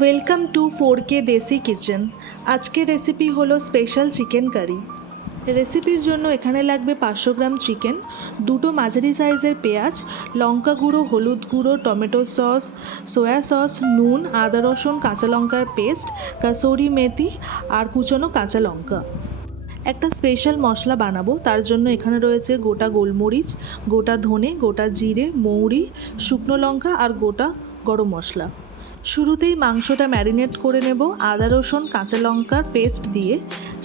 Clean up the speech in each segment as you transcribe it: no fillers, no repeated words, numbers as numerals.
Welcome to 4K desi kitchen. আজকের recipe হলো special chicken curry. রেসিপির জন্য এখানে লাগবে 500 গ্রাম চিকেন, দুটো মাঝারি সাইজের পেঁয়াজ, লঙ্কা গুঁড়ো, হলুদ গুঁড়ো, টমেটো সস, সয়া সস, নুন, আদা রসুন কাঁচা লঙ্কার পেস্ট, কাসুরি মেথি আর কুচনো কাঁচা লঙ্কা। একটা স্পেশাল মশলা বানাবো, তার জন্য এখানে রয়েছে গোটা গোলমরিচ, গোটা ধনে, গোটা জিরে, মৌরি, শুকনো লঙ্কা আর গোটা গরম মশলা। শুরুতেই মাংসটা ম্যারিনেট করে নেব আদা রসুন কাঁচা লঙ্কার পেস্ট দিয়ে,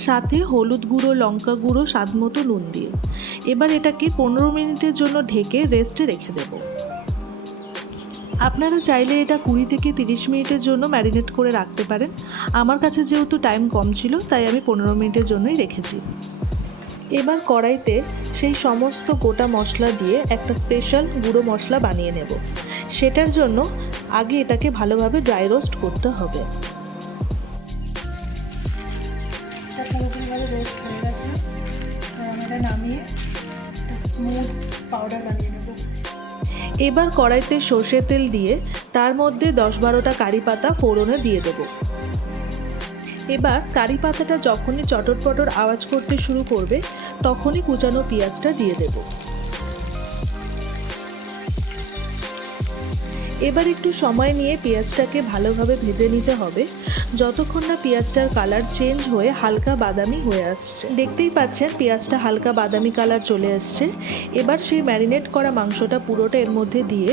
সাথে হলুদ গুঁড়ো, লঙ্কা গুঁড়ো, স্বাদ মতো নুন দিয়ে। এবার এটাকে 15 মিনিটের জন্য ঢেকে রেস্টে রেখে দেব। আপনারা চাইলে এটা 20 থেকে 30 মিনিটের জন্য ম্যারিনেট করে রাখতে পারেন। আমার কাছে যেহেতু টাইম কম ছিল, তাই আমি 15 মিনিটের জন্যই রেখেছি। এবার কড়াইতে সেই সমস্ত গোটা মশলা দিয়ে একটা স্পেশাল গুঁড়ো মশলা বানিয়ে নেব। সেটার জন্য আগে এটাকে ভালোভাবে ড্রাই রোস্ট করতে হবে। এটা পুরোপুরিভাবে রোস্ট হয়ে গেছে, আমরা নামিয়ে স্মুথ পাউডার বানিয়ে নেব। এবার কড়াইতে সর্ষের তেল দিয়ে তার মধ্যে 10-12টা কারি পাতা ফোড়নে দিয়ে দেব। এবার কারি পাতাটা যখনই চটর পটর আওয়াজ করতে শুরু করবে, তখনই কুচানো পেঁয়াজটা দিয়ে দেব। এবার একটু সময় নিয়ে পেঁয়াজটাকে ভালোভাবে ভেজে নিতে হবে, যতক্ষণ না পেঁয়াজটার কালার চেঞ্জ হয়ে হালকা বাদামি হয়ে আসছে। দেখতেই পাচ্ছেন পেঁয়াজটা হালকা বাদামি কালার চলে আসছে। এবার সেই ম্যারিনেট করা মাংসটা পুরোটা এর মধ্যে দিয়ে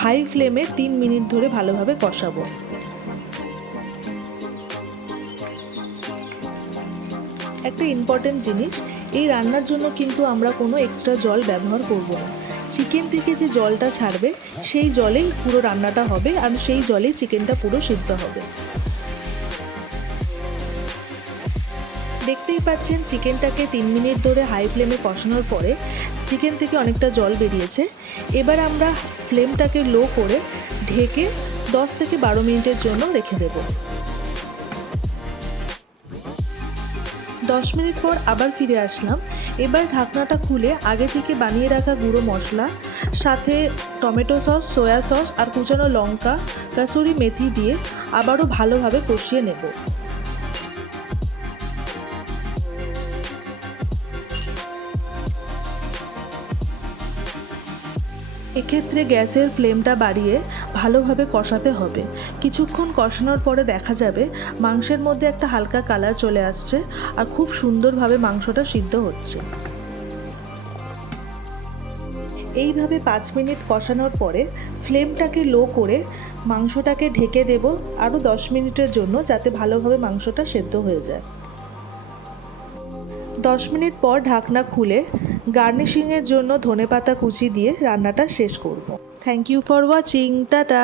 হাই ফ্লেমে 3 মিনিট ধরে ভালোভাবে কষাবো। একটা ইম্পর্টেন্ট জিনিস, এই রান্নার জন্য কিন্তু আমরা কোনো এক্সট্রা জল ব্যবহার করব না। চিকেন থেকে যে জলটা ছাড়বে সেই জলেই পুরো রান্নাটা হবে, আর সেই জলেই চিকেনটা পুরো সিদ্ধ হবে। দেখতেই পাচ্ছেন চিকেনটাকে 3 মিনিট ধরে হাই ফ্লেমে কষানোর পরে চিকেন থেকে অনেকটা জল বেরিয়েছে। এবার আমরা ফ্লেমটাকে লো করে ঢেকে 10 থেকে 12 মিনিটের জন্য রেখে দেব। 10 মিনিট পর আবার ফিরে আসলাম। এবার ঢাকনাটা খুলে আগে থেকে বানিয়ে রাখা গুঁড়ো মশলা, সাথে টমেটো সস, সয়া সস আর কুচানো লঙ্কা, কাসুরি মেথি দিয়ে আবারও ভালোভাবে কষিয়ে নেব। এক্ষেত্রে গ্যাসের ফ্লেমটা বাড়িয়ে ভালোভাবে কষাতে হবে। কিছুক্ষণ কষানোর পরে দেখা যাবে মাংসের মধ্যে একটা হালকা কালার চলে আসছে আর খুব সুন্দরভাবে মাংসটা সিদ্ধ হচ্ছে। এইভাবে 5 মিনিট কষানোর পরে ফ্লেমটাকে লো করে মাংসটাকে ঢেকে দেব আরও 10 মিনিটের জন্য, যাতে ভালোভাবে মাংসটা সেদ্ধ হয়ে যায়। 10 মিনিট পর ঢাকনা খুলে গার্নিশিংয়ের জন্য ধনেপাতা কুচি দিয়ে রান্নাটা শেষ করব। Thank you for watching. Tata.